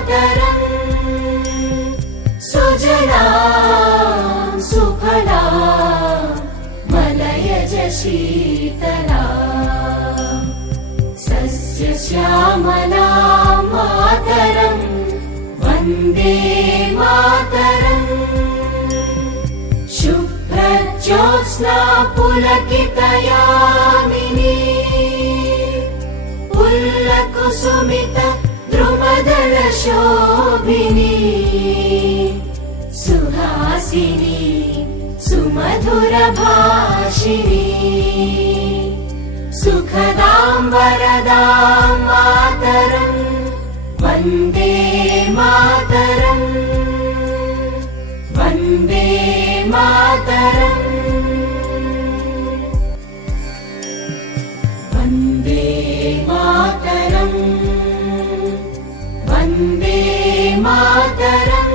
मातरम् सुभदा सुफला मलयज शीतला सस्य श्यामला मातरम् वन्दे मातरम्। शुभ्रज्योत्स्ना पुलकितयामिनी पुल्लकुसुमिता द्रुमदलशोभिनी सुहासिनी सुमधुरभाषिणी सुखदां वरदां मातरम् वन्दे मातरम् वन्दे मातरम्। वन्दे वन्दे मातरम्।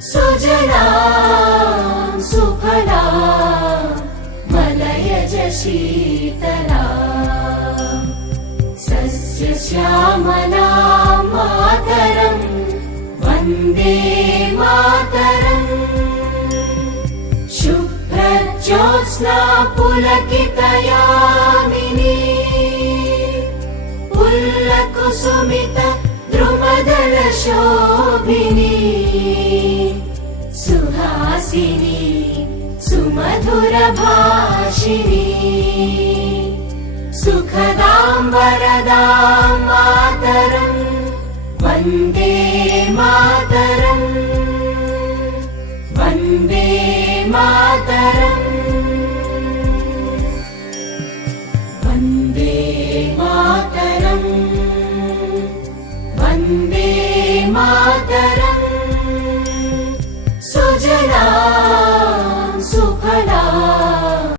सुजला सुफला मलयज शीतला। सस्यश्यामला मातरम् वन्दे मातरम्। शुभ्रज्योत्स्ना पुलकितयामिनी द्रुमदलशोभिनी सुहासिनी वरदां मातरम् वन्दे मातरम् वन्दे मातरम् वन्दे मातरम्। सुजना।